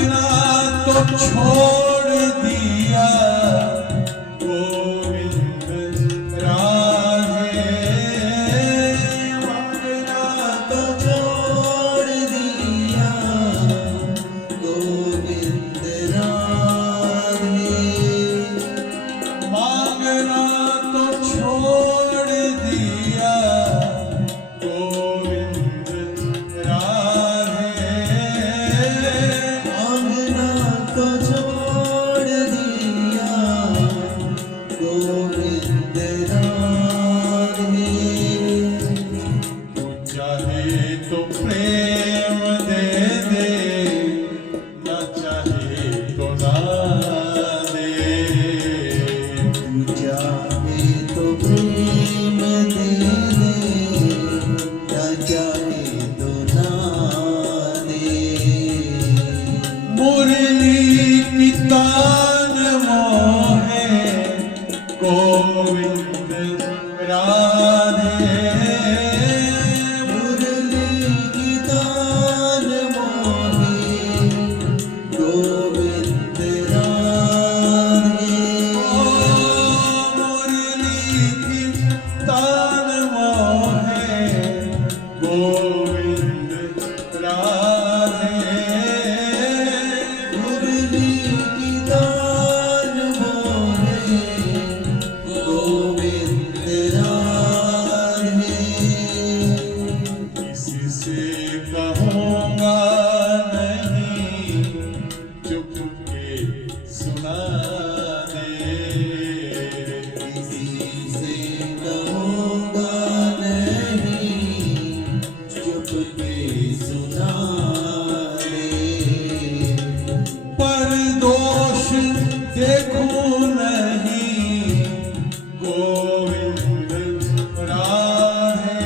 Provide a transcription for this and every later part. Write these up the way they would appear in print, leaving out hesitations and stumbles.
मांगना तो छोड़ दिया गोविंद राधे, मांगना तो छोड़ दिया गोविंद राधे, मांगना तो छोड़ दिया गोविंद राधे, मांगना तो छोड़ दिया गोविंद राधे। तू चाहे तो प्रेम दे दे, न चाहे तो ना दे। तू चाहे तो प्रेम दे दे, या चाहे तो ना दे। मुरली की तान मोहे गोविंद राधे, मुरली की तान मोहे गोविंद राधे, मुरली की तान मोहे गोविंद राधे, मुरली की तान मोहे गोविंद राधे। किसी से कहूँगा नहीं, चुप के सुना दे। किसी से कहूँगा नहीं, चुप के सुना दे। पर दोष देखूं नहीं गोविंद राधे,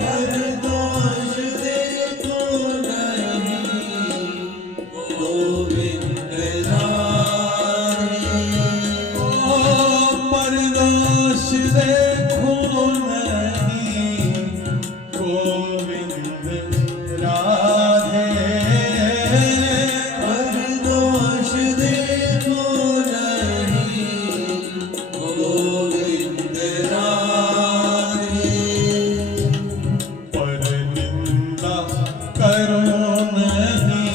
पर दोष देखो नहीं गोविंद राधे, पर दोष देखूं नहीं गोविंद राधे, पर दोष देखो नहीं गोविंद राधे। पर निंदा करो नहीं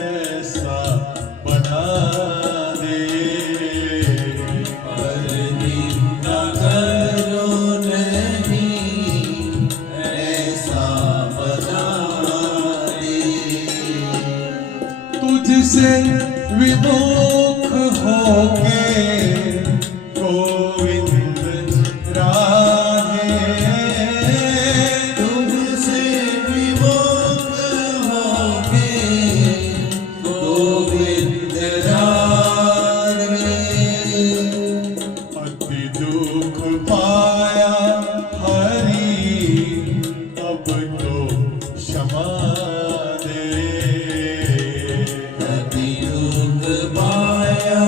ऐसा बना दे। पर निंदा करो नहीं ऐसा बना दे। तुझसे विमुख होके गोविंद राधे, तुझसे विमुख होके गोविंद राधे, अति दुख पाया हरि अब तो क्षमा दे। अति दुख पाया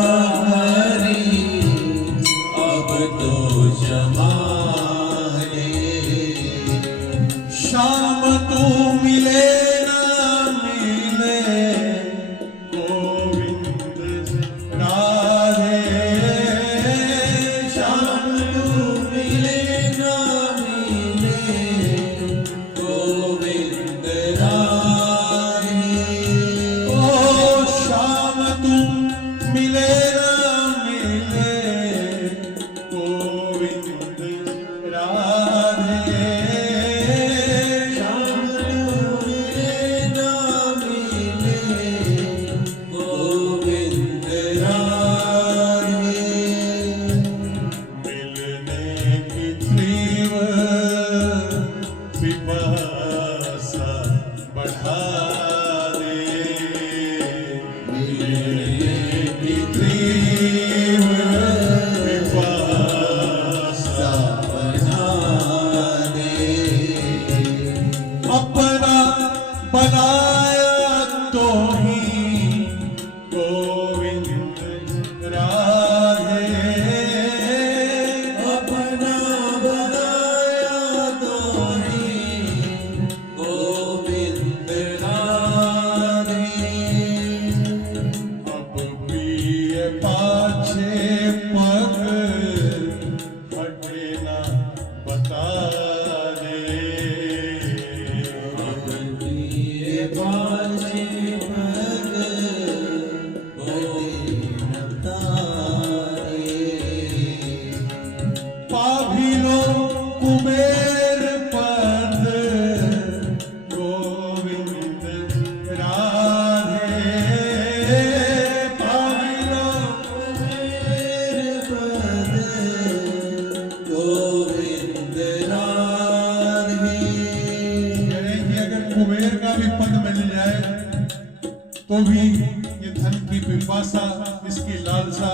तो भी ये धन की पिपासा, इसकी लालसा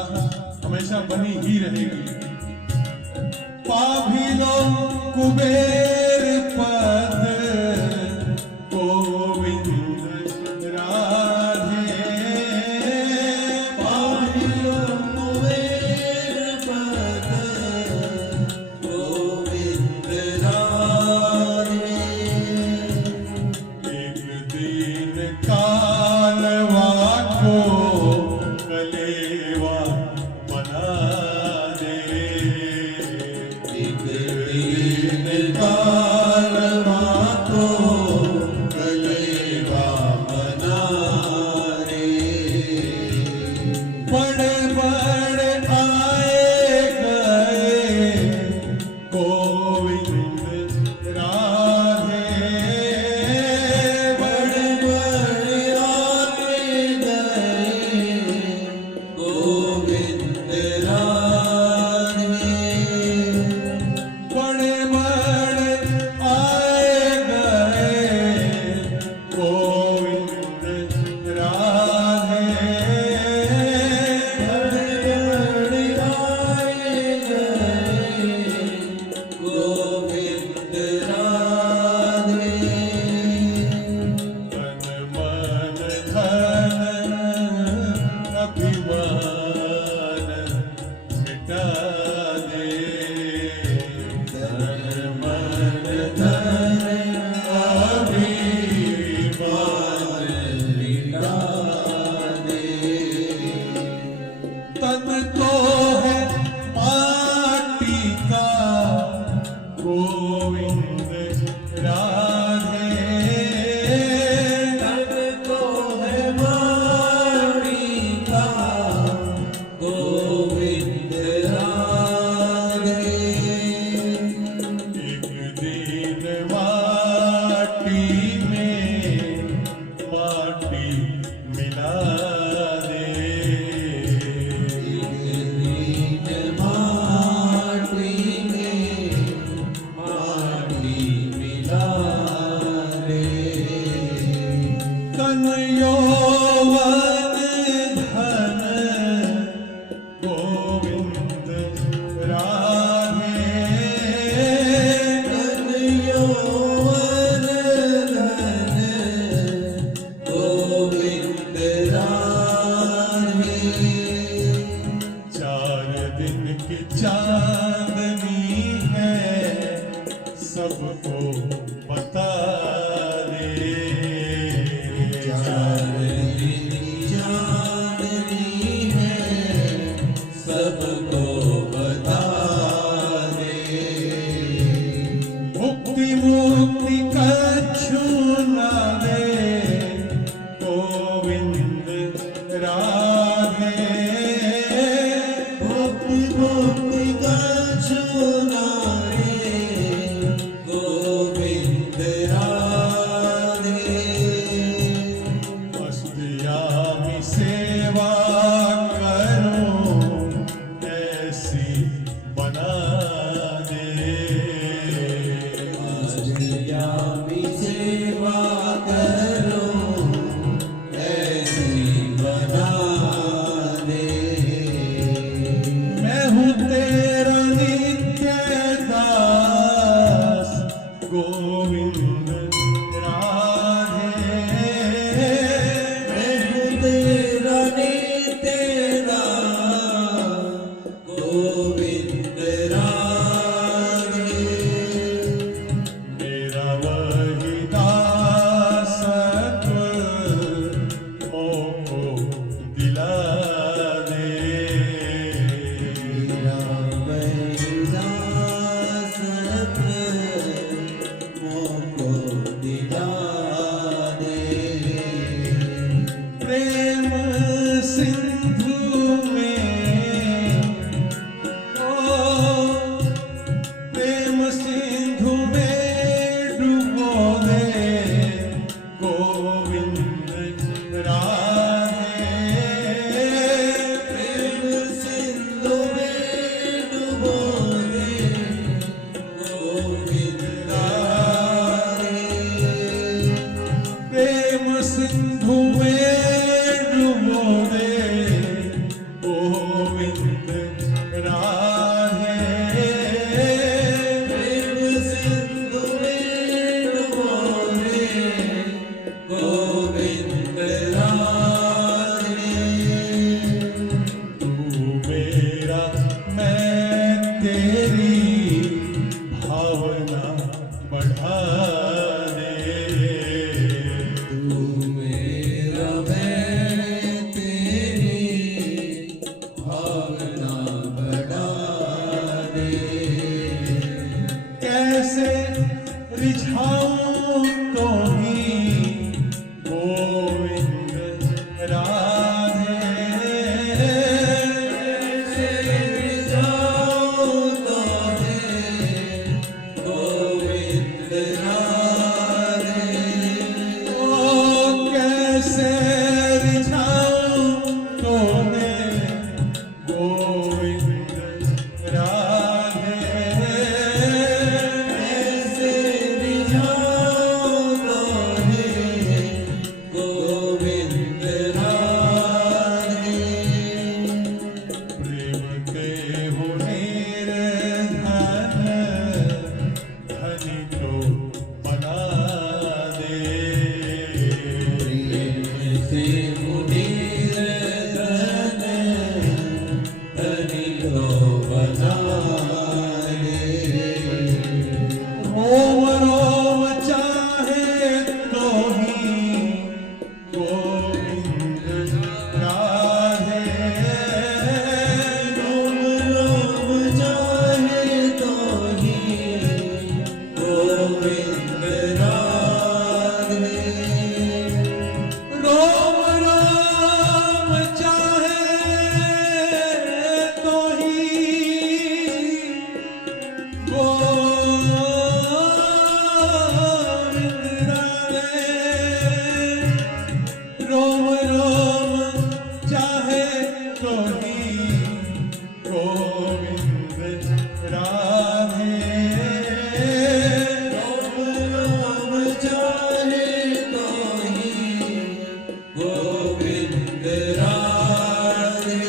हमेशा बनी ही रहेगी। पाभिलो कुबेर पद गोविंद राधे, पाहिलो कुबेर पद गोविंद राधे। एक दिन कालवा को कलेवा बना दे, एक दिन कालवा को कलेवा बना रे। बड़े बड़े आए गए गोविंद राधे, बड़े बड़े आए गए गोविंद राधे। बड़े बड़े आए गए गोविंद राधे, बड़े बड़े आए गए गोविंद राधे। तन मन धन अभिमान मिटा दे, तन मन धन अभिमान मिटा दे। तन तो है माटी का गोविंद राधे, तन को है माटी का गोविंद राधे। एक दिन माटी में माटी मिला दे, एक दिन माटी में माटी मिला रे। तन यौवन धन गोविंद राधे, तन यौवन धन गोविंद राधे। 4 दिन की चांदनी है सबको बता दे, 4 दिन चांदनी है सबको बता दे। मुक्ति मुक्ति कछु ना दे गोविंद राधे, भक्ति भक्ति कछु ना रे गोविंद राधे। अस्तियामी सेवा करो ऐसी बना दे, यामी सेवा करो ऐसी बना दे। मैं हूँ तेरा नित्य दास गोविंद राधे, मैं हूँ तेरा नित्य दास गोविंद राधे। मेरा वही दासत्व मोको दिला दे, मेरा महिला सत्व मोको दिला दे। प्रेम सिंधु में ओ प्रेम सिंधु में डुबो दे गोविंद राधे, प्रेम सिंधु में डुबो दे गोविंद राधे। प्रेम सिंधु में ऐसे मुनीर धन धनी को बनाए रोम रोम चाहे तो ही गोविंद राधे रोम रोम चाहे तो ही गोविंद राधे रोम रोम चाहे तो ही गोविंद राधे रोम रोम चाहे तो ही गोविंद राधे रोम रोम चाहे तो ही गोविंद राधे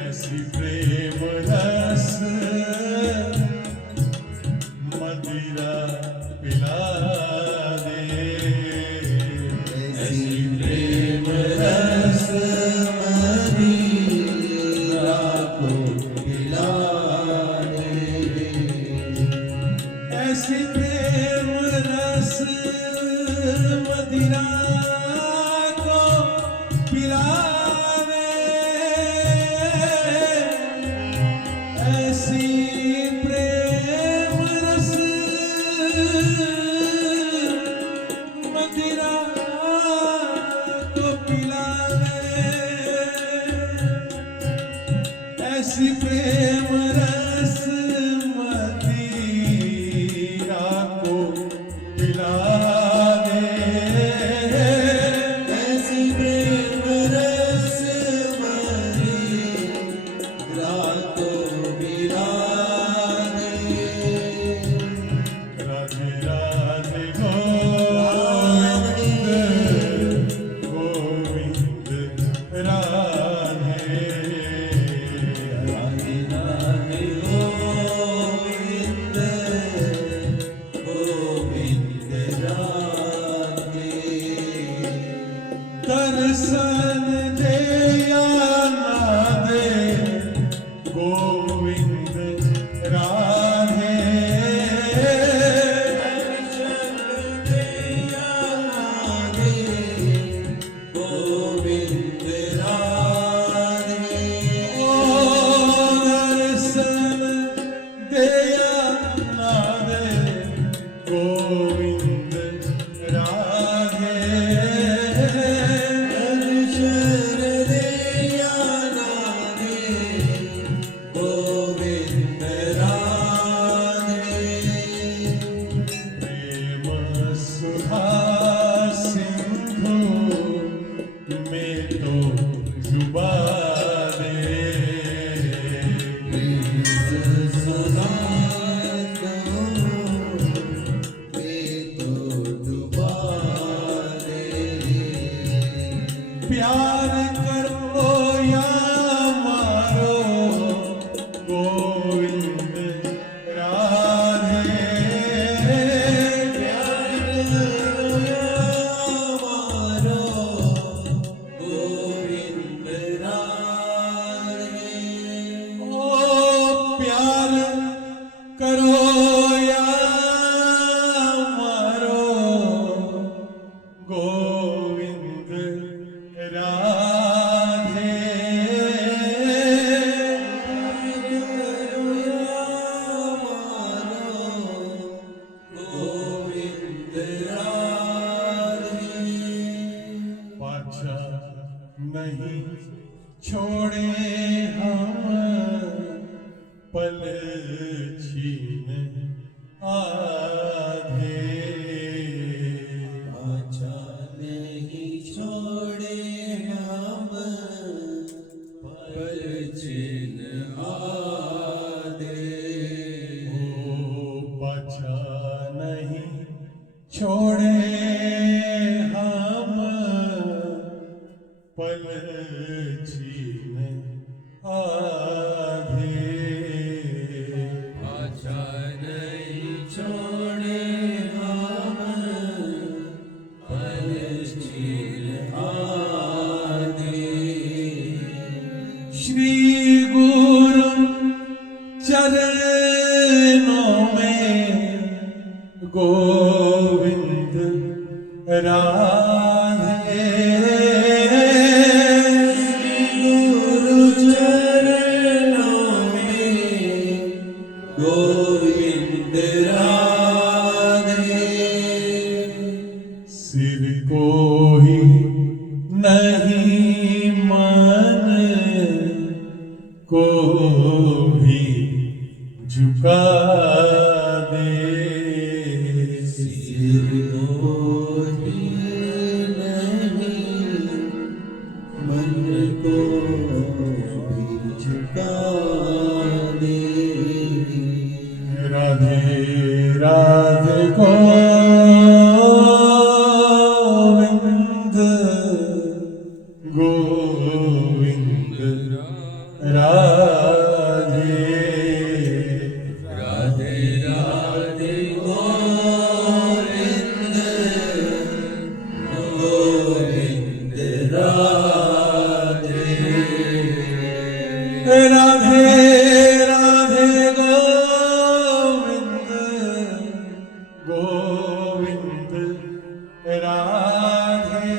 ऐसी प्रेम रस मदिरा पिला दे ऐसी प्रेम रस मदिरा को पिला दे ऐसी प्रेम रस मदिरा को पिला दे ऐसी प्रेम रस मदिरा को पिला दे ऐसी प्रेम रस मदिरा को पिला दे ऐसी प्रेम रस मदिरा को पिला दे राधे राधे गोविंद गोविंद राधे राधे राधे गोविंद गोविंद राधे दर्शन दे या ना दे गोविंद राधे गोविंद राधे ओ दर्शन दे या ना दे गोविंद राधे दर्शन दे या ना दे गोविंद राधे प्रेम सुधा सिंधु में तो डुबा दे प्यार करो या मारो गोविंद राधे प्यार ओ प्यार करो या मारो गोविंद राधे पाछा नहीं छोड़े हम पल छीन आधे अच्छा नहीं छोड़े हम पल चिन्ह आदे ओ पाछा नहीं छोड़े हम पल छीन आधे अच्छा नहीं छोड़े हम पल चिन्ह नहीं मन को भी झुका दे, सिर को ही नहीं मन को भी झुका दे। राधे राधे गोविंद गोविंद राधे राधे राधे गोविंद गोविंद राधे राधे राधे गोविंद गोविंद राधे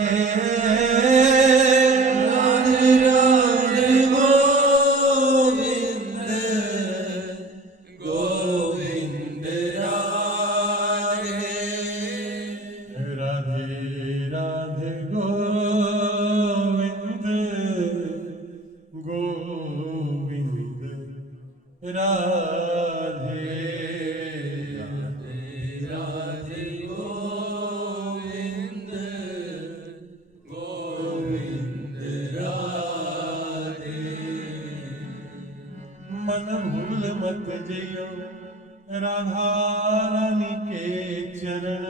राधे राधे गोविंद गोविंद राधे राधे राधे गोविंद गोविंद राधे राधे गोविंद गोविंद राधे। मन भूल मत जइयो राधा रानी के चरण,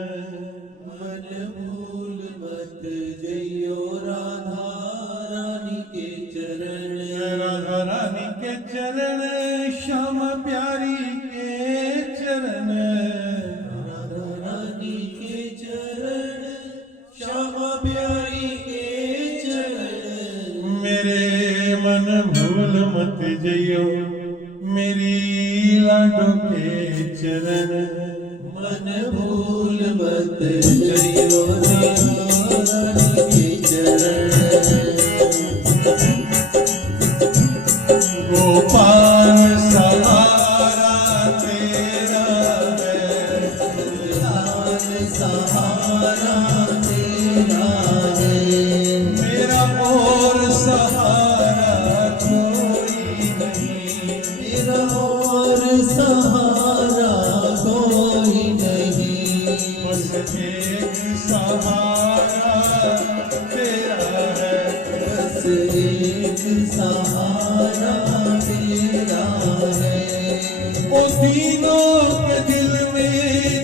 मन भूल मत जइयो राधा रानी के चरण। राधा रानी के चरण श्याम प्यारी के चरण, राधा रानी के चरण श्यामा प्यारी के चरण। मेरे मन भूल मत जइयो मेरी लाडो के चरण, मन भूल मत जइयो राधा रानी के चरण। गोपाल सहारा तेरा है, लाल सहारा तेरा है। मेरा और सहारा कोई नहीं, मेरा और सहारा कोई नहीं। बस एक सहारा तेरा है, बस एक सहारा तेरा है। ओ तीनों के दिल में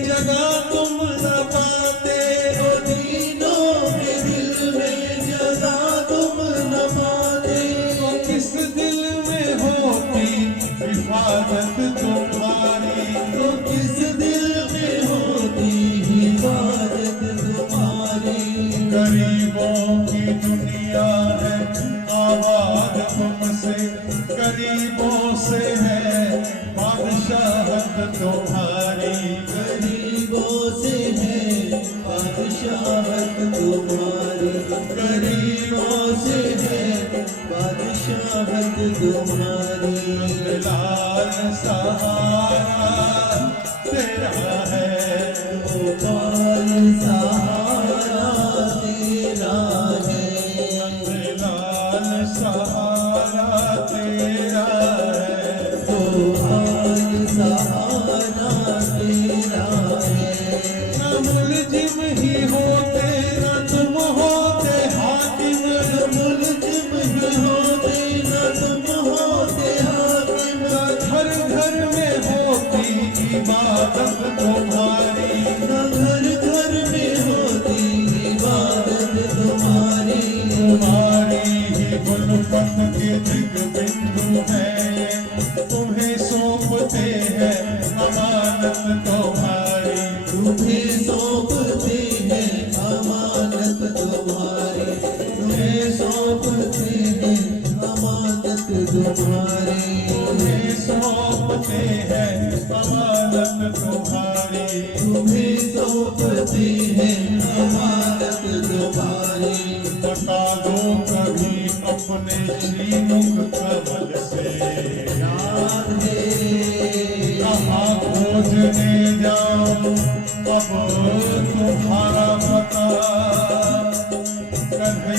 जगह तुम न पाते, ओ तीनों के दिल में जगह तुम न पाते। तो किस दिल में होती हिफाजत तुम्हारी, तो किस दिल में होती हिफाजत तुम्हारी। गरीबों की दुनिया है आबाद तुमसे, गरीबों से है बादशाहत तुम्हारी, गरीबों से है बादशाहत तुम्हारी। गरीबों से है बादशाहत तुम्हारी। लाल सहारा तेरा है, गोपाल सहारा तेरा है। लाल सहारा तेरा है, गोपाल सहारा तेरा है। न मुलजिम ही होते न तुम होते हाकिम, मुलजिम ही होते न तुम होते हाकिम। घर घर में होती इबादत तुम्हारी, घर घर में होती इबादत तुम्हारी। तुम्हारी ही गुलफत के दिग बिंदु है, तुम्हें सौंपते हैं अमानत तुम्हारी, तुम्हें सौंपते हैं अमानत तुम्हारी। तुम्हें सौंपते हैं अमानत तुम्हारी। तुम्हें सौंपते हैं अमानत तुम्हारी, तुम्हें सौंपते हैं अमानत तुम्हारी। बता दो कभी अपने श्रीमुख कमल से, राधे कहाँ खोजने जाऊं अब तुम्हारा पता, कन्हैया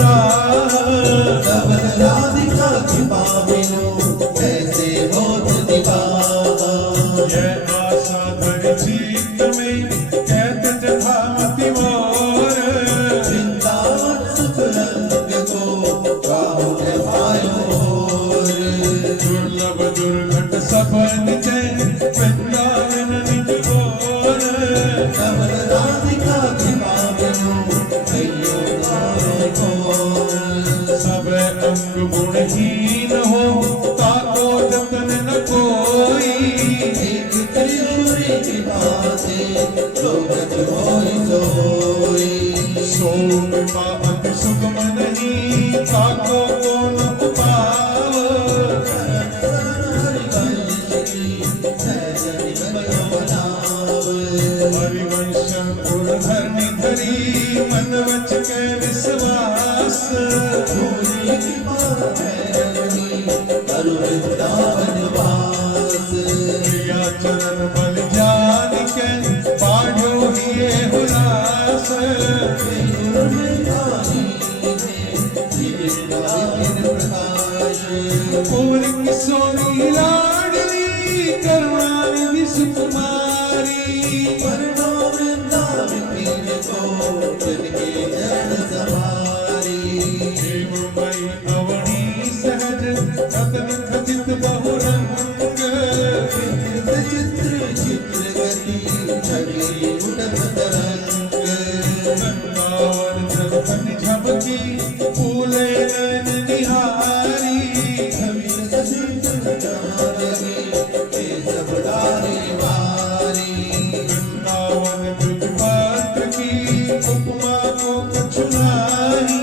उत्साह। धवल राधिका कृपा बिनु कैसे होत निवाह। यह आशा धरि चित्त में कहत जथामति मोर। वृंदावन सुख रंग को काहू ने पायो और। दुर्लभ दुर्घट सपन जय वृंदावन निज गोर। धवल राधिका कृपा बिनु कहियो नाय कोर। सब अंग गुणहीन हो ताको जतन न कोई। एक त्रिपुरी कृपा से लोकत होई सोई। सो कृपा अति सुगम नहीं ताको को न पाव। हरिवंश धरनी धरी मन वच के विश्वास। प्रिया चरण बल जान के बाढ़ो हिये हुलास। पूर किशोरी लाडली करुणानिधि सुकुमारी। देवमयी अवनी सहज कथन खचित बहुरंग। वृंदावन झलकन झपकी फूले नयन निहारी। वृंदावन ब्रज पात्र की उपमा को कछु नाही।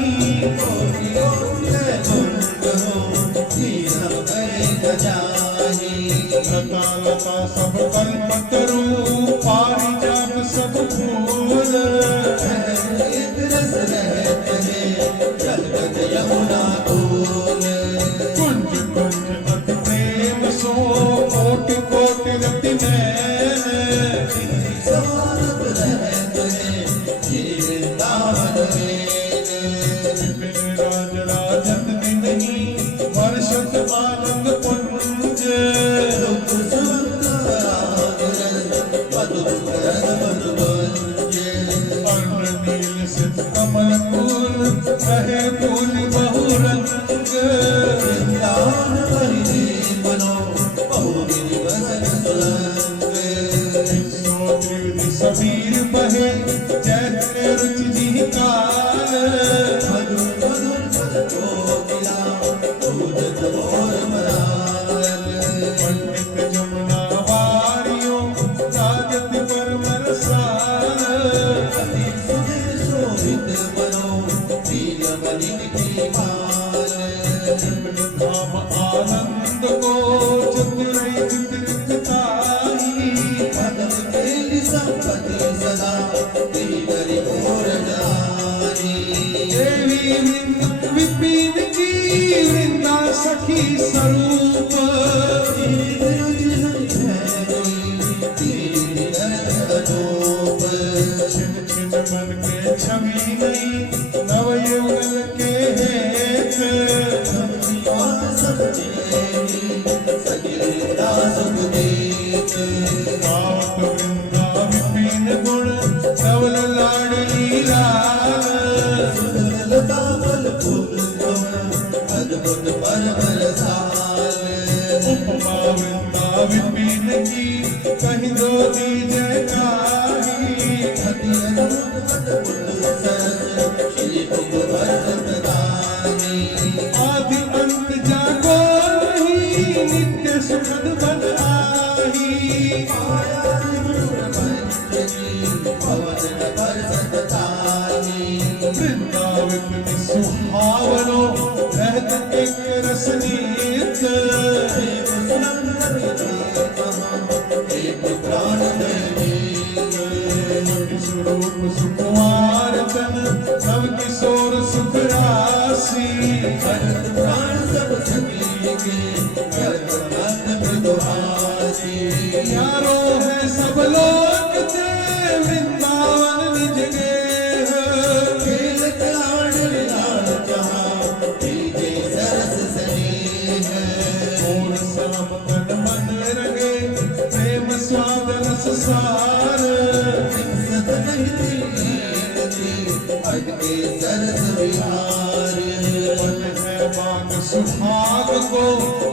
लता लता सब कल्पतरु पारिजात सब फूल। कुंज कुंज अति प्रेम सो कोटि कोटि रति नैन। विपिन राज राजत दिनहि वर्षत आनंद पुंज। अर्ण नील सित कमल फूल रहे फूल बहुरंग। सो त्रिविधि सबीर बहे जैसे रुचि जी काल। पंडित जमुना वारियों राजत पर बरसाल। धाम आनंद को चतुरई चित्रित ताही। देवी वृंद विपिन की वृंदा सखी स्वरूप। छिन छिन मन के छवि नहीं नवयुगल के हेत। गावत वृंदा विपिन गुण धवल लाडली लाल। उपमा वृंदा विपिन की कहीं दो दीजय काही। आदि अंत जागो नहीं नित्य सुखद बन आही। वृंदावन सुहावनो रहत एक रसनीत। स्वरूप सुकुमार तन नव किशोर सुख राशि। यारो है सब लोग ते वृंदावन निज गेह। संसार। सत नहीं थी अटके सरस विहार। मन है बाग सुहाग को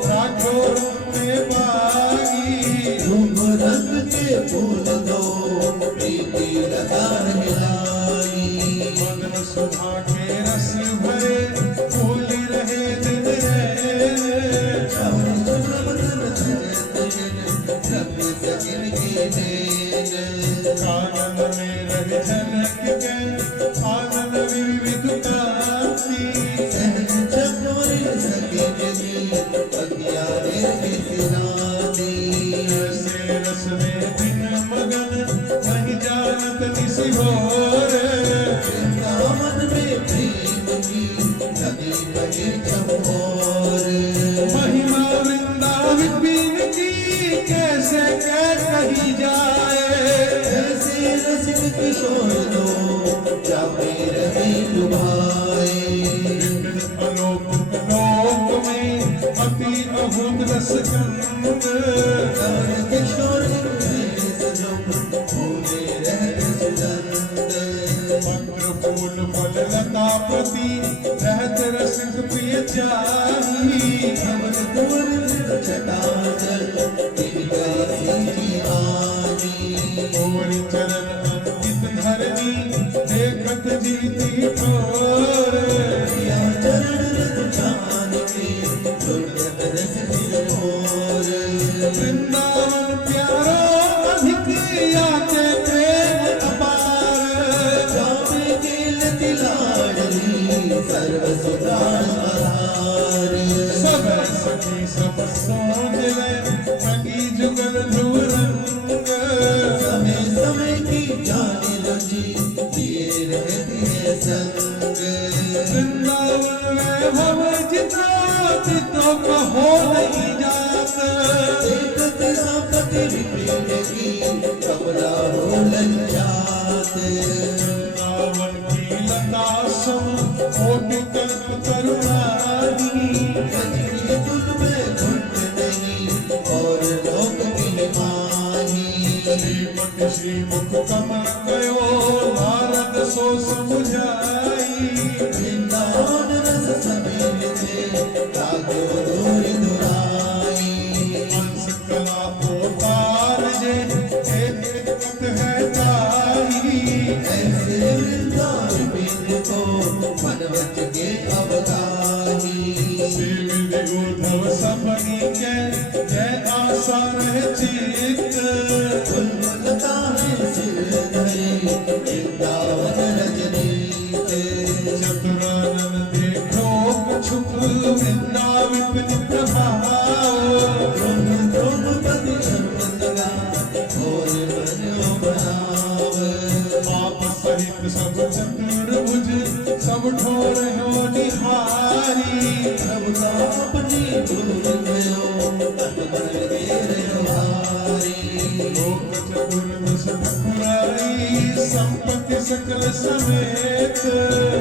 राठौर में बागी। रूप रंग के फूल दो प्रीति लता हिलाई। मदन सुधा के रस भरे फूल रहे दिन रैन। कानन में रहे झलक के आनंद विविध कांति। ऐसे रस में दिन मगन वही जानत निसी भोर। महिमा वृंदावन की कैसे क्या कही जाए। किशोर दो जावे रहे लुभाए। अलोक लोक में अति अभूत रस कंद। किशोर फूले रहते सुगंध। पत्र फूल फल लता प्रति रहत रसिक प्रिय चाही। अमर कुंवर छटा जल और चरण अंकित धरनी देखत जीती ठोर। वृंदावन प्यारो अधिक याते प्रेम अपार। सब सखी सब सोच ले रंगी जुगल ध्रुव रंग। समय समय की जाने लगी दिए रहती है संग। वृंदावन वैभव जितना चित्रों का हो नहीं जात। देखत सापत विप्रेम की कमला हो लज्जात। वृंदावन की लता सम कोटि कल्प करुणाही। कजरी तुल में घुट नहीं और लोक की माही। श्रीमत श्रीमुख कमल कयो नारद सो समुझाई। वृंदावन रस समील थे रागो दूर दुराई। हंस कला अवतार जे एक एक है ताही। ऐसे वृंदावन बिंद को मनवत के अवतारी। शिव उद्धव सबनी के जय आशा रह चित। फुलता है सिर धरे वृंदावन रजनीत। चतुरानन देखो छुप वृंदावन प्रभाव। ध्रुव ध्रुव पति सर्वतला और मनो बनाव। आप सहित सब चतुर्भुज सब ठोर हो निहारी। प्रभुता अपनी भूल गयो अनबन तेरे भारी। लोक चतुर्दश ठकुराई संपत्ति सकल समेत।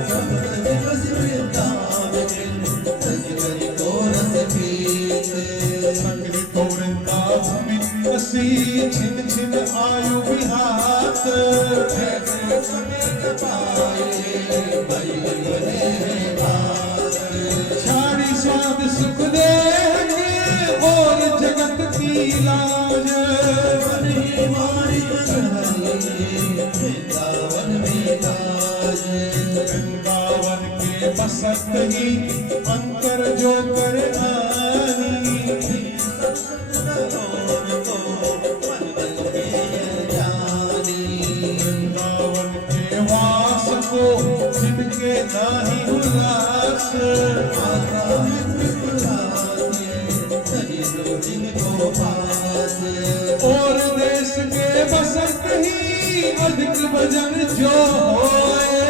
समस्त दिवस वृंदावन रस करी को रस पीत। सकल को वृंदावन बसी छिन छिन आयु विहात। ऐसे समेत पाए भई बने हैं बात। छाड़ी स्वाद सुख दे के और जगत की लाज। मन ही मारी कन्हैया वृंदावन में ताज। वृंदावन के बसत ही अंतर जो कर आनी। वृंदावन के वास को जिनके नाही उल्लास। और देश के बसत ही अधिक भजन जो होए।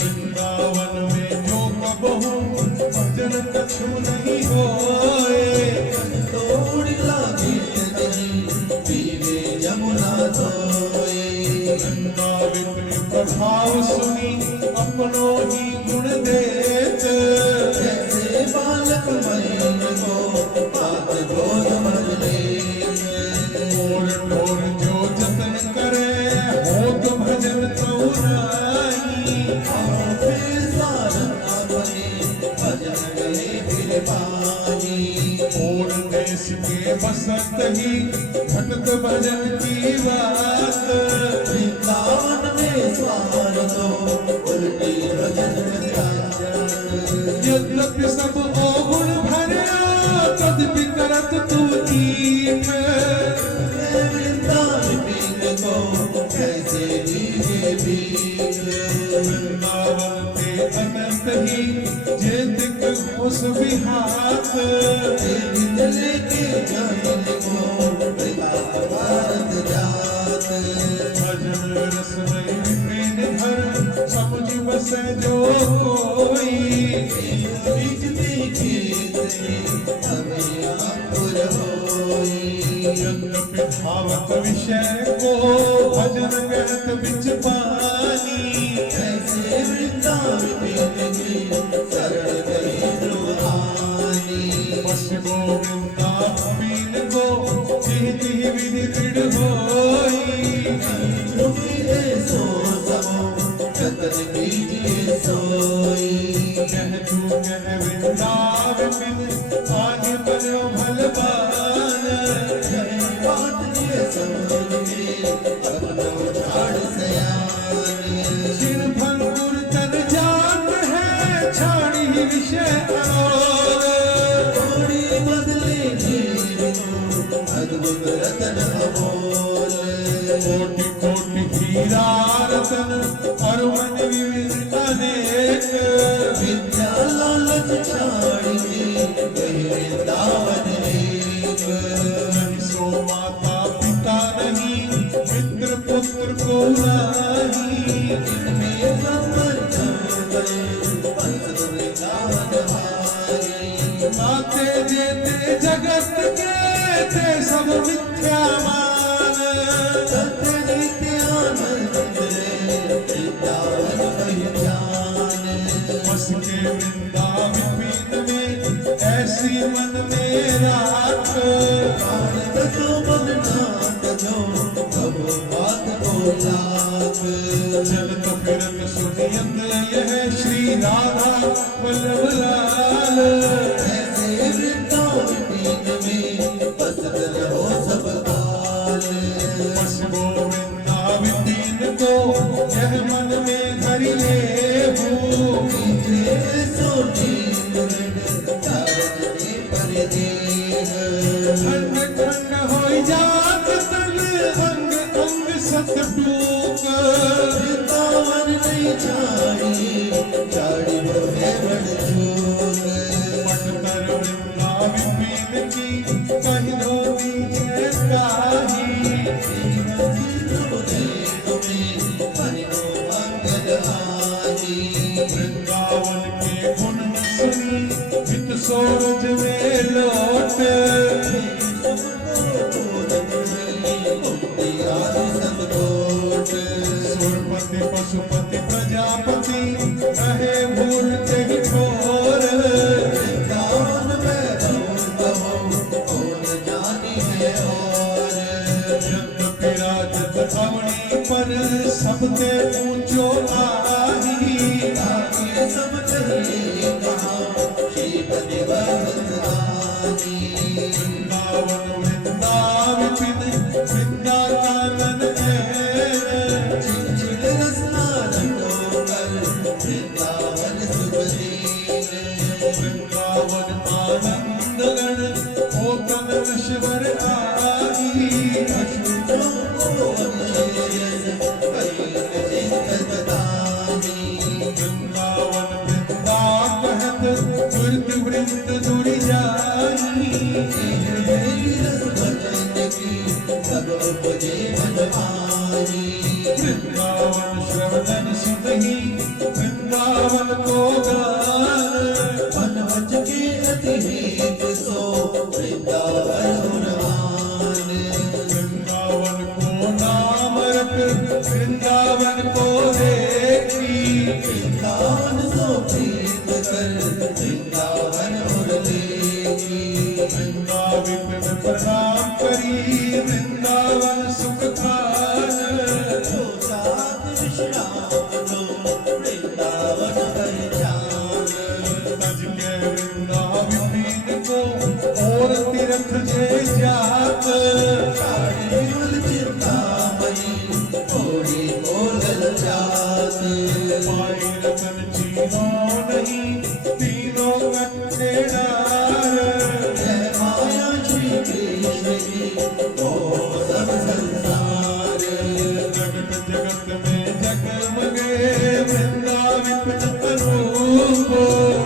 वृंदावन में जो कबहू भजन कछु नहीं होए। वृंदावन प्रभाव सुनी अपनो ही गुण देत। बालक मन को बात गोद भजने और ढोर जो जतन करे हो तो भजन तो नाई फिर सारंगा बने भजन गए फिर पानी और देश के बसत ही घटत भजन की बात वृंदावन में स्वार दो उल्टी भजन यद्यपि सब अवगुण भरे तदपि करत तू कीप वृंदावन को कैसे दीजे बीच वृंदावन के अनंत ही जे दिक उस विहात लेके जाने को भारत जात भजन रस में विपिन भर समझ बसे जो कोई बीच गीत हमें अंकुर होई यद्यपि भावत विषय को भजन कहत बिच पानी ऐसे वृंदावन की शरण गए रूहानी बस गोविंदा बीन को जिहति विधि दृढ़ होई रुकिए सो समो जतन कीजिए सोई कह तू कह वृंदावन आगे बनो भलवान बात ये समझ के अपना झाड़ सयाने सिर भंगुर तन जात है छाड़ी विषय और थोड़ी बदले जीवन अद्भुत रतन अमोल कोटि कोटि हीरा रतन और मन विविध अनेक विद्या लालच छाड़िए गए वृंदावन एक नहीं सो माता पिता नहीं मित्र पुत्र को नहीं इनमें संवर गए पंथ वृंदावन हारी माते जेते जगत के थे सब मिथ्या मान सत्य नित्यानंद रे वृंदावन पहचान बस के वृंदावन में ऐसी मन में राख भारत जो मन नाथ जो कबो बात को लाख चलत फिरत सुनियत यह श्री राधा वल्लभ लाल ऐसे वृंदावन में बसत रहो सब काल बस गोविंदावन को यह मन में धरि लेहू कीजिए सो नींद चारजने पर देह ठंड ठंड हो जात तन अंग अंग सत टूक वृंदावन नहीं छाड़ी छाड़ी वो है बड़ चूक पट कर वृंदावन की कही धोती जय काही जीवन की तुम्हें हरिनो मंगल हारी वृंदावन के गुण सुनी हित सोरज में लौट सुरपति पशुपति प्रजापति रहे भूल के ठोर यद्यपि राजत अवनी पर सबते ऊंचो आही वृंदावन वृंदावन वृंदावन वृंदावन आनंद गण हो तन नश्वर आई वृंदावन वृंदा कहत वृंद वृंद जुड़ जाई वृंदावन श्रवणन सुनही वृंदावन को गान वृंदावन को नाम रख वृंदावन को देखी वृंदावन सो प्रीत कर वृंदावन सुख खान। जो साथ विश्राम लो वृंदावन पर जान। तज के वृंदावन को और तीर्थ जे जात। साड़ी विमल चिंतामणि थोड़ी बोलल जात। पाई रतन चीनो नहीं तीनों कट्टे डार। जय माया श्री कृष्ण की ओ सब संसार। जगत जगत में जगमगे वृंदावन अनूप।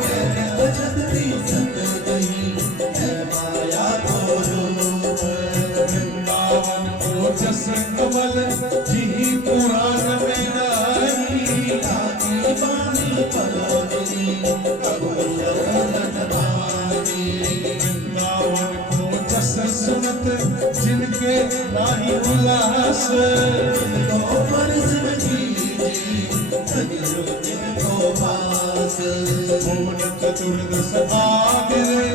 मैंने अजगती सत कही है माया को रूप। वृंदावन को जस कमल जी पुराण में नाही। ताकी पानी पलोदनी कबू शरण मानी। वृंदावन को जस सुनत जिनके नाही उल्लास। जिनको फर्ज न कीजिए सभी जिनको पास। भुवन चतुर्दश आदिरे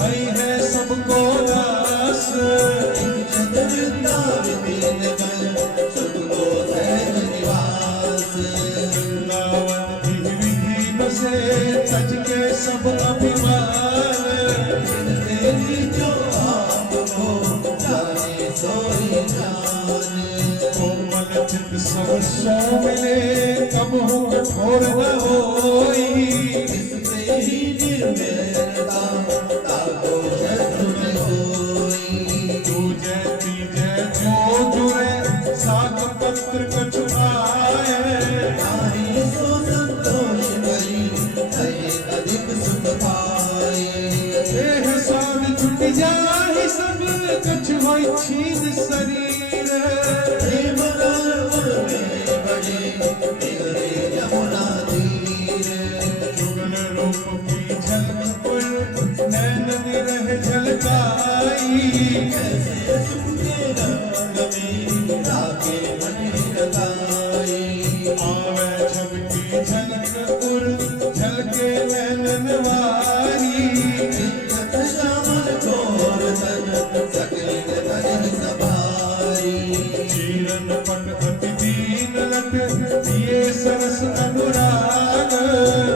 हई है सबको दास। जग वृंदावन कर सुख को सहज निवास। वृंदावन की विधि बसे तज के सब अभिमान। तेरी जो आपको जाने सोई जान। कोमल चित सब सो मिले कब हो कठोर न होई। इससे ही निर्भयता ताको शत्रु न होई। दूजे तीजे जो जुड़े सात पत्र कछु आए। नारी सो संतोष करी कहीं अधिक सुख पाए। देह साध छुट जाहि सब कछु होई छीन शरीर। प्रेम रावण में बड़े बिगड़े यमुना तीर। जुगल रूप की झलक पर नैन निरह झलकाई। कैसे सुख के रंग में रागे मन लगाई। आवे झपकी झलक उर झलके नैन वारी। चित्त श्यामल घोर तन सकल तन सवारी। चीरन पट अति दीन लट दिए सरस अनुराग।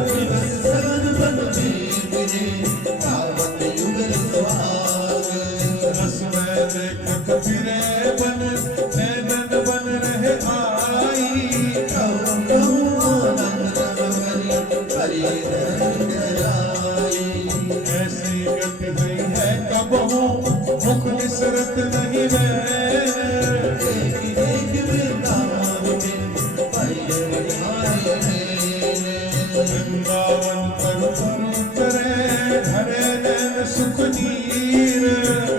दिवस सगन बन गिरे कावत युगल सुहाग। रस में देखत फिरे बन नैनन बन रहे आई। कहूँ कहूँ आनंद रमरी हरि धन कराई। ऐसी गति हुई है कबहू मुख निसरत नहीं मैंने। देख देख वृंदावन में भैया निहारी मैंने। वृंदावन पर तरु करे धरे नैन सुख नीर।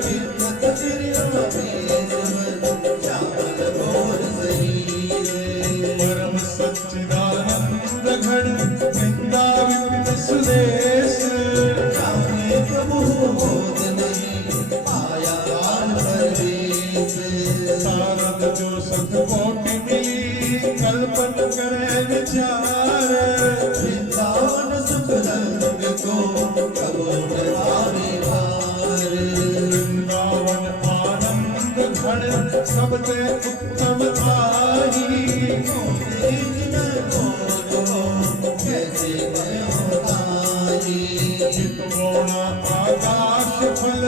चित्त तेरे आवेश में श्यामल घोर शरीर। परम सच्चिदानंद घन वृंदावन सुदेश। जाने प्रभु बोध नहीं आया आन परवेश। शारद जो सतकोटि मिली कल्पन करे विचार। वृंदावन सुख रंग को कबो डरावे भार। वृंदावन आनंद घन सबसे उत्तम आई। देख न को कैसे भयो ताई। चितवोना आकाश फल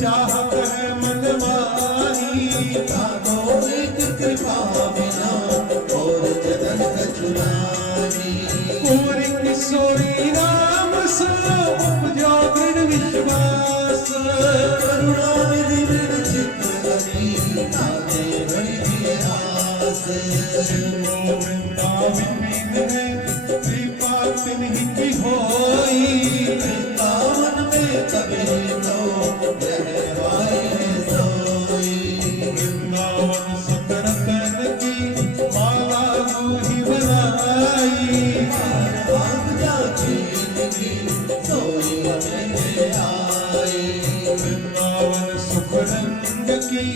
चाहत है मन माही। कागो एक कृपा बिना और जगत कछुनाई। कोरी किशोरी राम सो उपजो दृढ़ विश्वास। करुणा निधि दृढ़ चित्त करी आगे बढ़ी दिए आस। जिनको वृंदावन है कृपा तिन्हीं की होई। वृंदावन में कभी तो रहवाई है सोई। वृंदावन सतरतन की माला ही बनाई। भाग जाती निधि सोई मेरे आई। वृंदावन सुख रंग की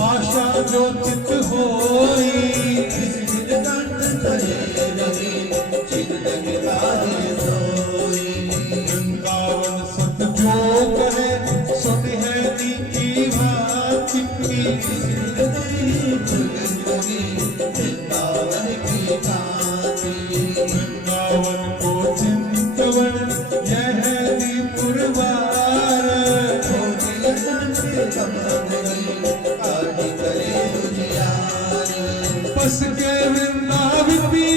आशा जो चित होई। कंठ करे रवि चिंतन कार्य सोई। वृंदावन सत जो करे लगे वृंदावन की कांति। वृंदावन को चिंतवन यह पुरवार, छोटी अटन के कमल लगे काढ़ी करे उजियार। बस के वृंदावन में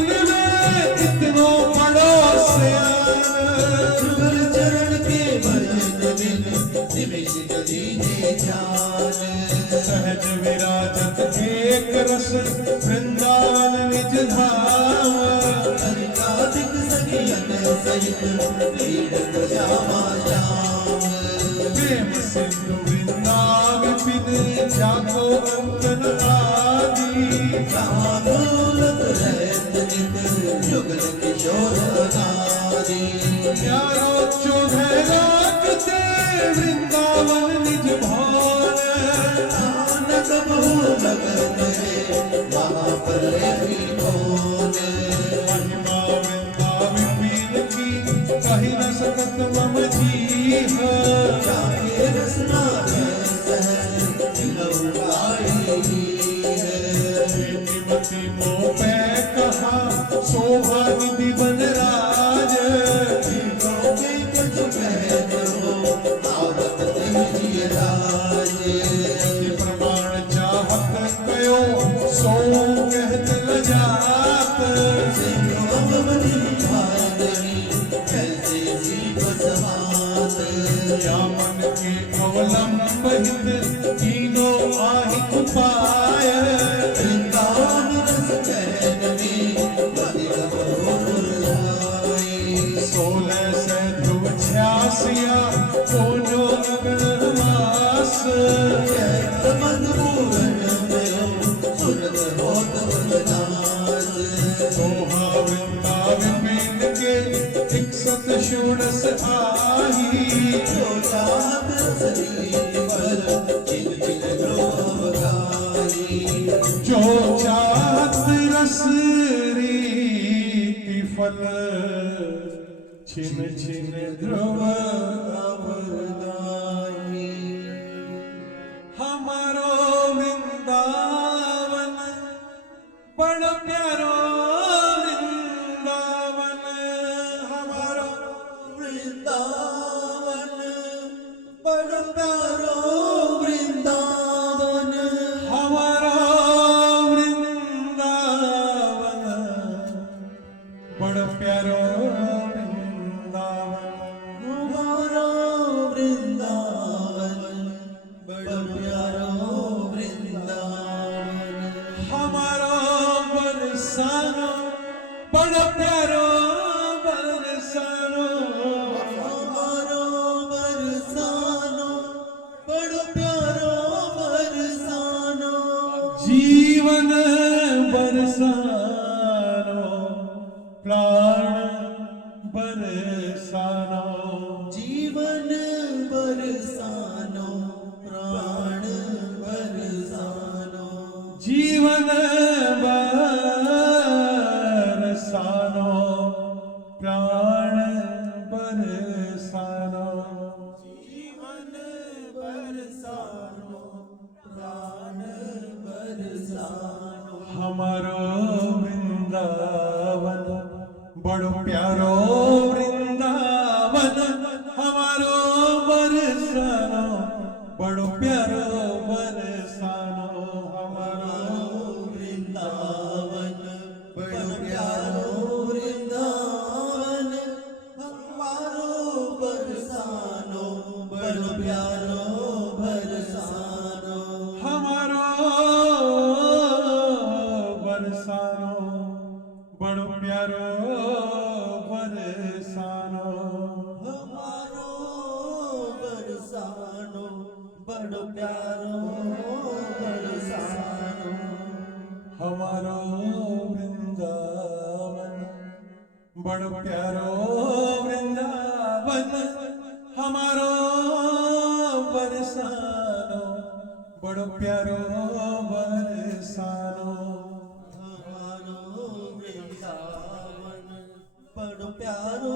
इतनो बड़ो सियार। जुगल चरण के भजन बिन निमिष दीजे ध्यान। सहज विराजत एक रस वृंदावन निज धाम। हरिकादिक सखियन सहित भीड़ को श्यामा श्याम। प्रेम सिंधु वृंदावन बिन जाको अंत न आदि। जहाँ दौलत रहत नित जुगल किशोर अनादि। प्यारो चौधे राखते वृंदावन निज भान। नानक बहु लगन है वहाँ पर रही कौन। महिमा वृंदावन बिन की कही न सकत मम जीह। जाके रसना सहज दिलहु गाड़ी है। श्रीमती मोपे कहा शोभा निधि बन राज। जीवों के कुछ कहत हो आवत तेजी राज। प्रमाण चाहत कयो सो कहत न जात। कैसे जीव समात। या मन के अवलंब हित तीनो आहि उपाय। वृंदावन रस कहन में बदिल बहुर लाए। 16 ध्रुव 86 कोनो अगन मास। कहत मधुपूरन भयो सुरत होत बदनास। दोहा वृंदावन बिन के 61 षोडश आही। जो चाहत रसरी पर चिन चिन ध्रुव गाई। जो चाहत रस रीति फल छिन छिन ध्रुव अवर गाई। हमारो वृंदावन बड़ प्यारो वृंदावन। हमारो वृंदावन बड़ प्यारो वृंदावन। हमारा वृंदावन बड़ प्यारो वृंदावन। हमारा वृंदावन बड़ प्यारो वृंदावन। हमारा बरसानो बड़ प्यारो बरसानो। हमारो बरसानो बड़ प्यारो बरसानो। जीवन बरसानो प्राण बरसानो। जीवन बरसानो प्राण बरसानो। जीवन बरसानो प्राण बरसानो। जीवन बरसानो प्राण बरसानो। हमारो वृंदावन बड़ो प्यारो वृंदावन। हमारो बरसानो बड़ो प्यारो बरसानो। हमारो वृंदावन बड़ प्यारो वृंदावन। हमारो बरसानो बड़ प्यारो बरसानो। हमारो बरसानो बड़ो प्यारो बरसानो। हमारो बरसानो बड़ प्यारो बरसानो। हमारो वृंदावन बड़ प्यारो वृंदावन। हमारो बरसानो बड़ो प्यारो बरसानो। हमारो वृंदावन बड़ प्यारो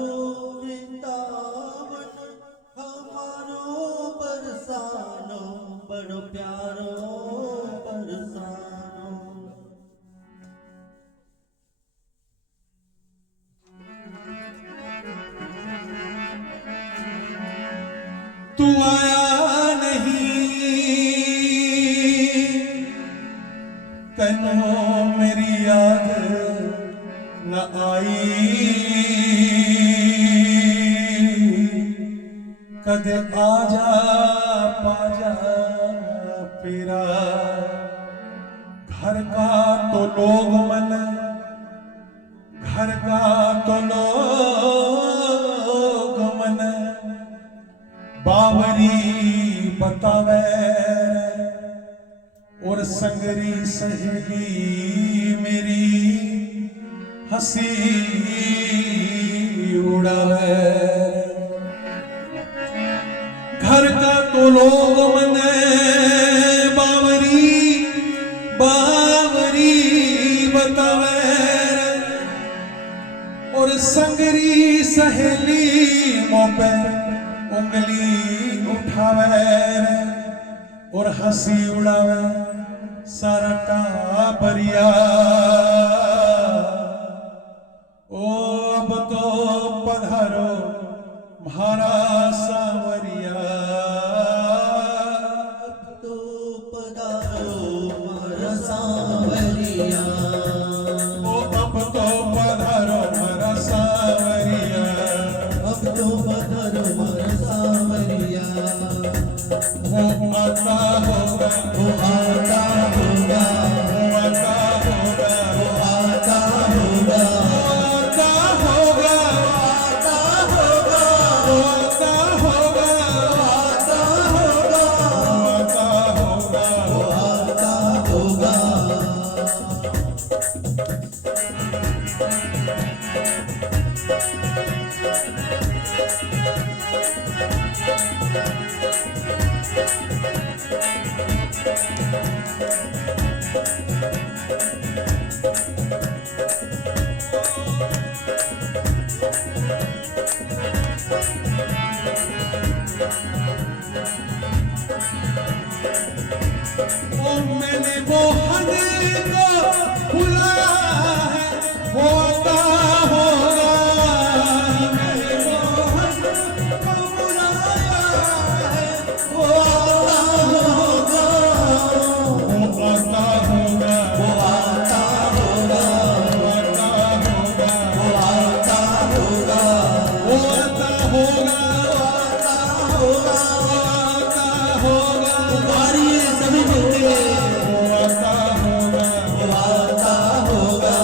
वृंदावन। हमारो बरसानो बड़ प्यारो बरसानो। तू आया नहीं, तैनू मेरी याद न आई, कदे आजा पाजा पेरा, घर का तो लोग मन, घर का तो लोग मन, बावरी बतावे और संगरी सहेली मेरी हंसी उड़ावे। घर का तो लोग मन, बावरी बावरी बतावे और संगरी सहेली मुँह पे उंगली उठावे और हंसी उड़ावे सारा टाबरिया। ओ अब तो पधारो म्हारा सांवरिया, तो पधारो मारा सांवरिया, ओ अब तो पधारो म्हारा सांवरिया, अब तो पधारो मारा सांवरिया। वो आता होगा, वो आता होगा, वो आता होगा, वो आता होगा, आता होगा, आता होगा, वो आता होगा, आता होगा, आता होगा। वो आता होगा। ओ मैंने वो हने को बुलाया है, वो आता होगा। मैंने वो हने को बुलाया है, वो आता होगा, वो आता होगा, वो आता होगा, वो आता होगा, वो आता होगा, वो आता होगा, आता होगा। आता होगा, पुकारिए सभी मिलते हुए, वो आता होगा, वो आता होगा,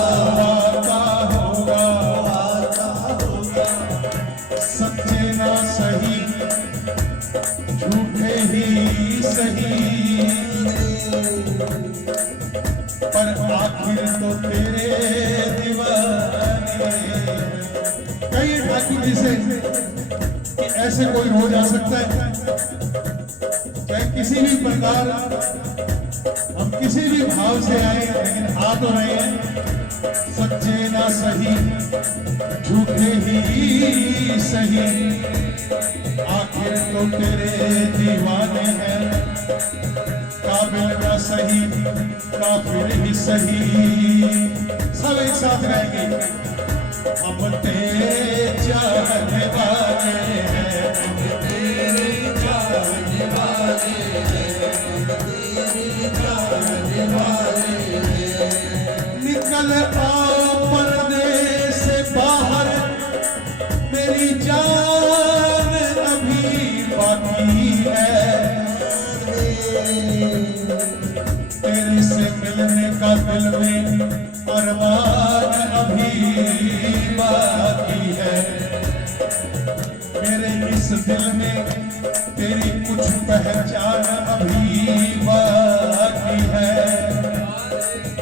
आता होगा। वो आता होगा। सच्चे ना सही, झूठे ही सही, पर आखिर तो तेरे दीवाने। कहिए ठाकुर जी से कि ऐसे कोई रोज आ सकता है, चाहे किसी भी प्रकार हम किसी भी भाव से आए, लेकिन आ तो रहे हैं। सच्चे ना सही, झूठे ही सही, आखिर तो तेरे दीवाने हैं। काबिल ना सही, काफिर ही सही, सब एक साथ रहेंगे। हम तेरे चाहने वाले हैं, हम तेरे चाहने वाले हैं, तेरे चाहने वाले हैं। निकल आओ पर्दे से बाहर, मेरी जान अभी बाकी है। तेरे से मिलने का दिल में अरमान अभी बाकी है। मेरे इस दिल में तेरी कुछ पहचान अभी बाकी है।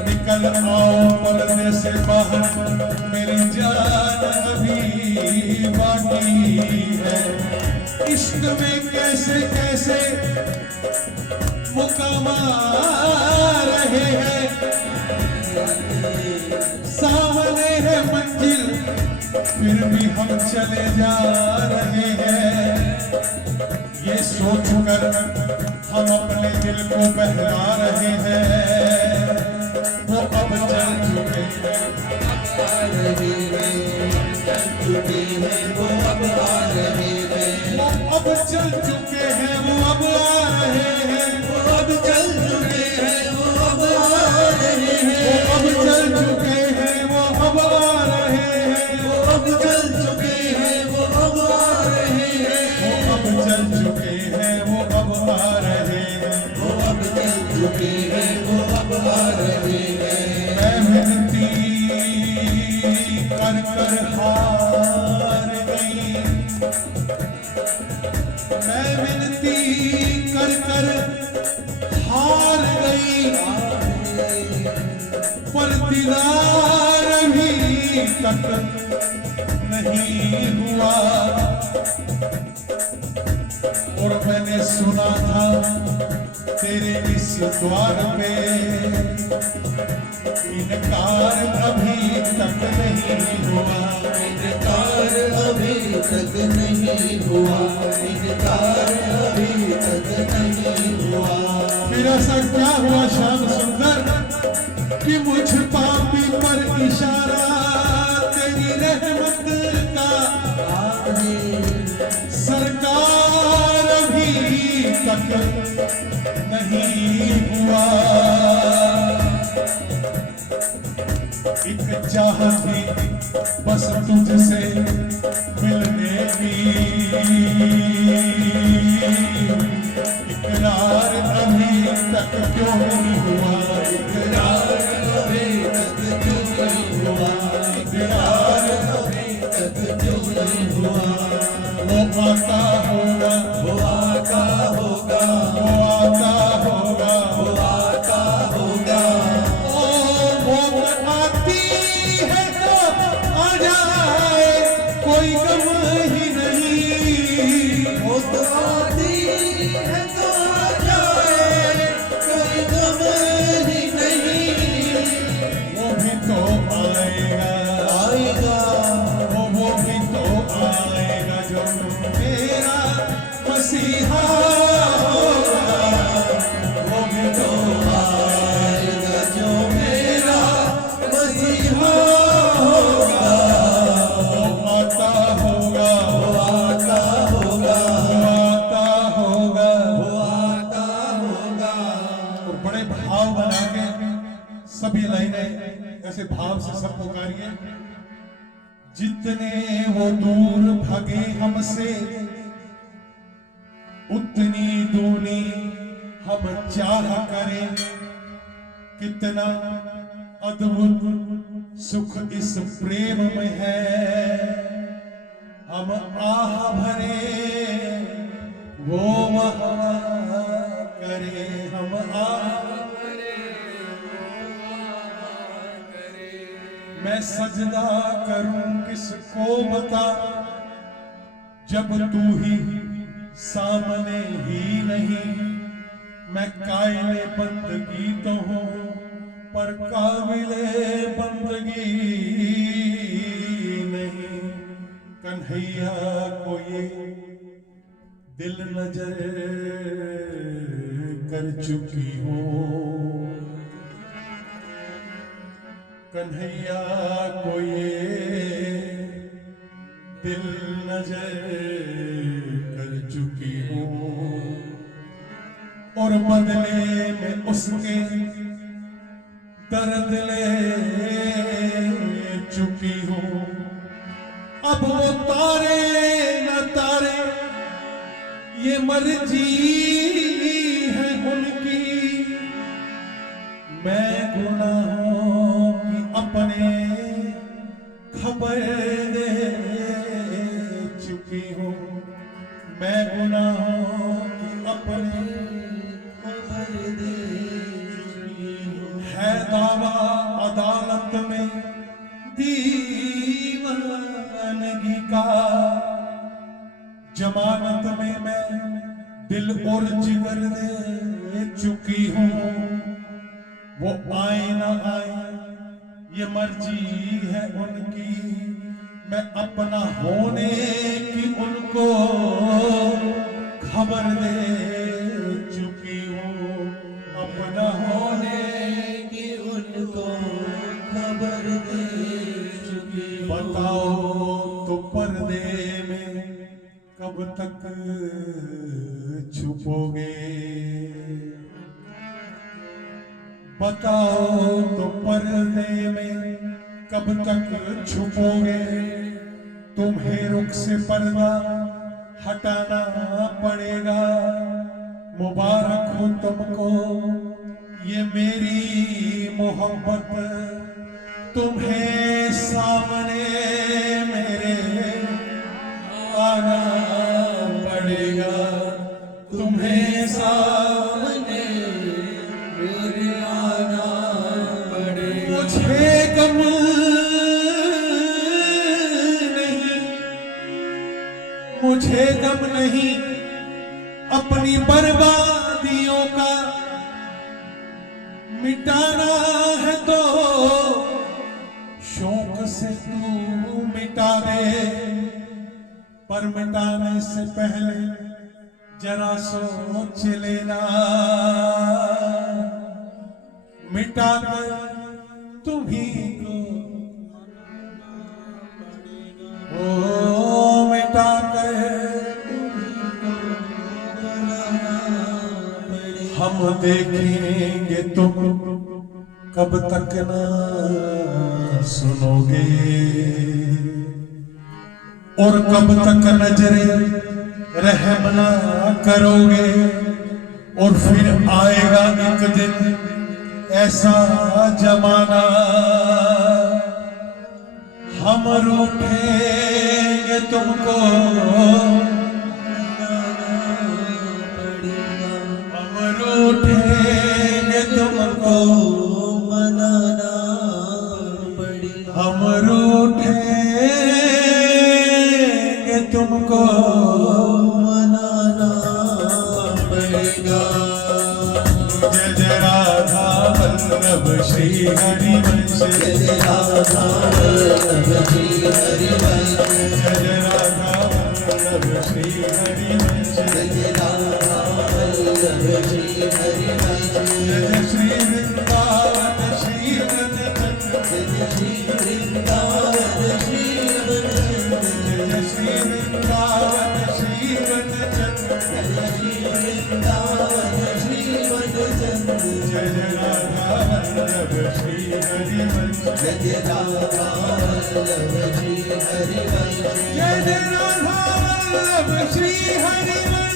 निकल आओ पर्दे से बाहर, मेरी जान अभी बाकी है। इश्क में कैसे कैसे मुकाम रहे हैं, सामने है मंजिल फिर भी हम चले जा रहे हैं। ये सोचकर हम अपने दिल को बहला रहे हैं, वो अब चल चुके हैं, चल चुके हैं, वो अब आ रहे हैं, वो अब चल चुके हैं वो अब आ रहे हैं, वो अब चल चुके हैं, वो अब आ रहे हैं, वो अब चल चुके हैं वो अब आ रहे हैं, वो अब चल चुके हैं, वो अब आ रहे हैं, वो अब चल चुके हैं वो अब आ रहे हैं। वो अब चल चुके हैं, वो अब आ रहे हैं। मैं विनती कर कर हार गई, मैं विनती कर कर हार गई, पर दीदार भी तक नहीं हुआ। और मैंने सुना था तेरे इस द्वार पे इनकार अभी तक नहीं हुआ, इनकार अभी तक नहीं हुआ, इनकार अभी तक नहीं हुआ। फिर ऐसा क्या हुआ श्याम सुंदर कि मुझ पापी पर इशारा तेरी रहमत का सरकार अभी तक नहीं हुआ। एक चाहत थी बस तुझसे मिलने की, इकरार अभी तक क्यों नहीं हुआ, इकरार अभी तक क्यों नहीं हुआ, इकरार अभी तक क्यों नहीं हुआ। वो आता होगा, वो आता होगा, वो आता होगा, वो आता होगा। ओ वो आती है तो आ जाए, कोई गम ही नहीं। वो तो आती है तो आ जाए, कोई गम ही नहीं। वो भी तो आएगा, आएगा, वो भी तो आएगा जो मेरा मसीहा होगा, वो भी तो आएगा जो मेरा मसीहा होगा। वो आता होगा, वो आता होगा, वो आता होगा। वो आता होगा। और बड़े भाव बना के सभी लाइनें ऐसे भाव से सब पुकारिए। जितने वो दूर भागे हमसे उतनी दूनी हम चाह करें, कितना अद्भुत सुख इस प्रेम में है। हम आह भरे वो वहाँ करे, हम आह मैं सजदा करूं किसको बता, जब तू ही सामने ही नहीं। मैं कायले बंदगी तो हूं पर काबिले बंदगी नहीं। कन्हैया को ये दिल नजर कर चुकी हूं, कन्हैया को ये दिल नजर कर चुकी हूँ, और बदले में उसके दर्द ले चुकी हूँ। अब वो तारे न तारे ये मर्जी है उनकी, मैं गुनाहों की अपने खबर दे चुकी हूँ। मैं गुनाहों की अपने खबर दे चुकी हूँ। है दावा अदालत में दीवानगी का, जमानत में मैं दिल और जिगर दे चुकी हूँ। वो आए ना आए ये मर्जी है उनकी, मैं अपना होने की उनको खबर दे चुकी हूँ। अपना होने कि उनको खबर दे चुकी हूँ। बताओ तो पर्दे में कब तक छुपोगे? बताओ तो पर्दे में कब तक छुपोगे? तुम्हें रुख से पर्दा हटाना पड़ेगा। मुबारक हो तुमको ये मेरी मोहब्बत, तुम्हें सामने मेरे आना पड़ेगा। तुम्हें सामने मेरे आना पड़ेगा। मुझे गम नहीं, मुझे गम नहीं अपनी बर्बादियों का। मिटाना है तो शौक से तू मिटा दे, पर मिटाने से पहले जरा सोच लेना। मिटा कर तुम्ही को, ओ मिटा कर हम देखेंगे, तुम कब तक ना सुनोगे? और कब तक नजरें रहम ना करोगे? और फिर आएगा एक दिन ऐसा जमाना, हम रूठेंगे तुमको, हम रूठेंगे तुमको, मनाना पड़ेगा। हम रूठेंगे तुमको, मनाना पड़ेगा। जय जय राधा वल्लभ श्री हरिवंश, जय जय राधा वल्लभ श्री हरिवंश, जय जय राधा वल्लभ श्री हरिवंश, जय जय राधा वल्लभ श्री हरिवंश, जय जय श्री वृंदावन श्री वृंदावन, जय जय श्री वृंदावन श्री वृंदावन, जय जय श्री वृंदावन श्री वृंदावन, जय जय श्री वृंदावन श्री वृंदावन, जय जय राधा वल्लभ श्री हरिवंश, जय जय राधा वल्लभ श्री हरिवंश, जय जय राधा वल्लभ श्री हरिवंश,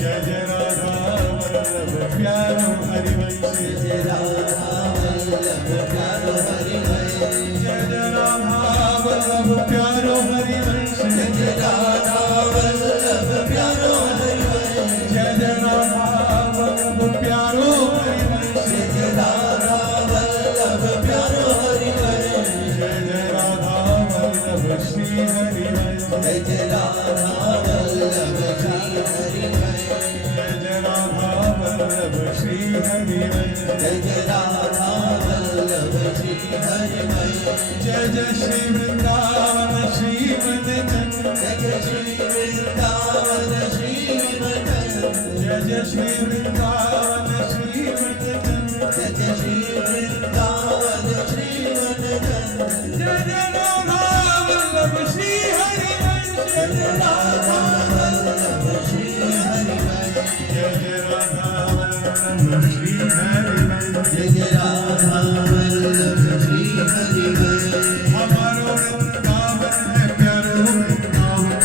जय जय राधा वल्लभ प्यारो हरिवंश, जय जय राधा वल्लभ प्यारो हरिवंश, जय जय राधा वल्लभ प्यारो हरिवंश, जय जय राधा वल्लभ प्यारो हरिवंश, जय जय राधा वल्लभ प्यारो हरिवंश, जय जय राधा वल्लभ प्यारो हरिवंश, जय जय राधा वल्लभ श्री हरिवंश, जय जय राधा वल्लभ श्री हरिवंश, जय जय राधा वल्लभ श्री हरिवंश, जय जय राधा वल्लभ श्री हरिवंश, जय जय श्री वृंदावन श्री वृंदावन, जय जय श्री वृंदावन श्री वृंदावन, जय जय श्री वृंदावन श्री वृंदावन, जय जय श्री वृंदावन श्री वृंदावन, जय जय राधा वल्लभ श्री हरिवंश, जय जय राधा वल्लभ श्री हरिवंश, जय जय राधा वल्लभ श्री हरिवंश, जय जय राधा वल्लभ श्री हरिवंश, हमारो वृंदावन है प्यारो वृंदावन,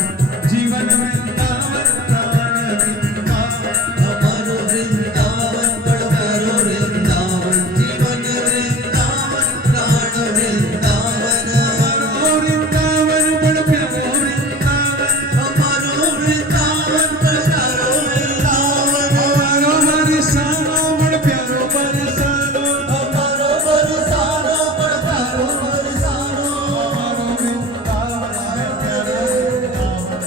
जीवन वृंदावन प्राण वृंदावन, हमारो वृंदावन बड़ प्यारो वृंदावन, जीवन वृंदावन प्राण वृंदावन, हमारो वृंदावन बड़ प्यारो वृंदावन, हमारो वृंदावन बड़ प्यारो वृंदावन, हमारो बरसाना बड़ प्यारो बरसाना, हमारो बरसाना बड़ प्यारो बरसाना, हमारो वृंदावन है प्यारो वृंदावन,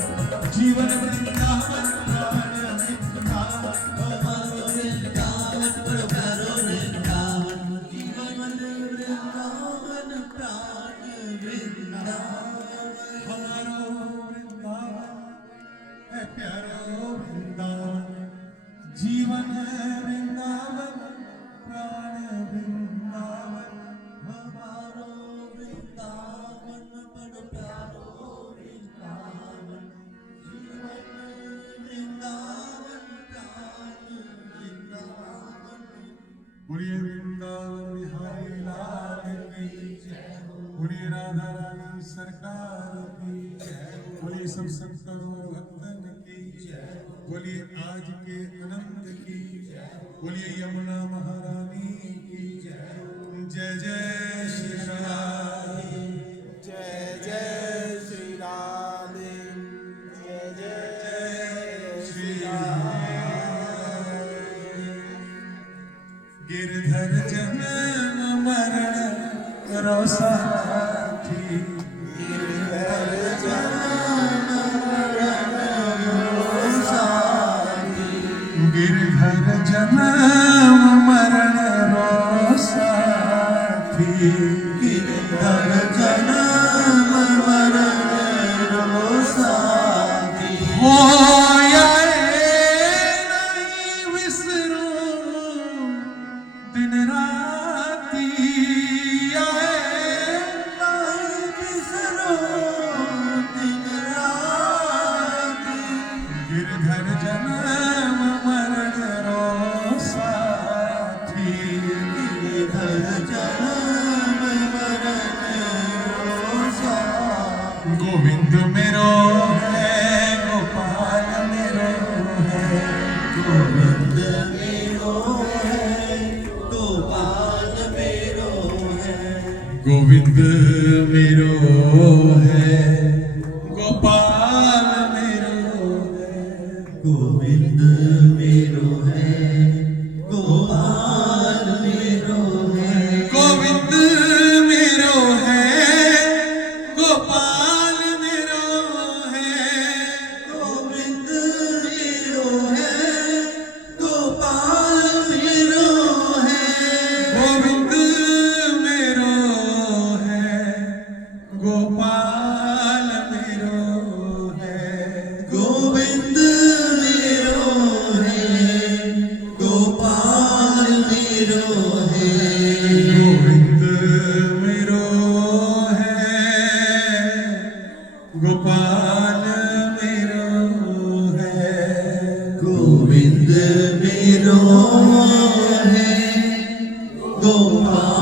जीवन वृंदावन प्राण वृंदावन, हमारो वृंदावन बड़ प्यारो वृंदावन, जीवन वृंदावन प्राण वृंदावन, हमारो वृंदावन है प्यारो वृंदावन, जीवन है वृंदावन प्राण वृंदावन, हमारो वृंदावन बड़ बोलिए वृंदावन बिहारी लाल की जय, बोलिए राधा रानी सरकार की जय, बोलिए सब संतों भक्तन की जय, बोलिए आज के आनंद की जय, बोलिए यमुना महारानी की जय। जय जय श्री राम, जय जय श्री राम, जय जय श्री राम। गिरधर जन्म मरण रोसाथी, गिरधर जन्म मरण रोसाथी, गिरधर जन्म मरण रोसाथी, गिरधर जन्म मरण रोसाथी। होया नहीं विसरूं दिन राती, आए नहीं बिसरो दिन राती, गिरधर जन्म मरण रोसाथी, गिरधर जन्म मरण रोसाथी। गोविंद मेरो है गोपाल मेरो है, गोविंद मेरो है गोपाल मेरो है, गोविंद मेरो है गोपाल मेरो है, गोविंद मेरो है गोपाल मेरो है, गोविंद मेरो है गोपाल मेरो है, गोविंद मेरो है गोपाल मेरो है, गोविंद मेरो है गोपाल मेरो है, गोविंद मेरो है गोपाल मेरो है, गोविंद मेरो है गोपाल मेरो है, गोविंद मेरो है गोपाल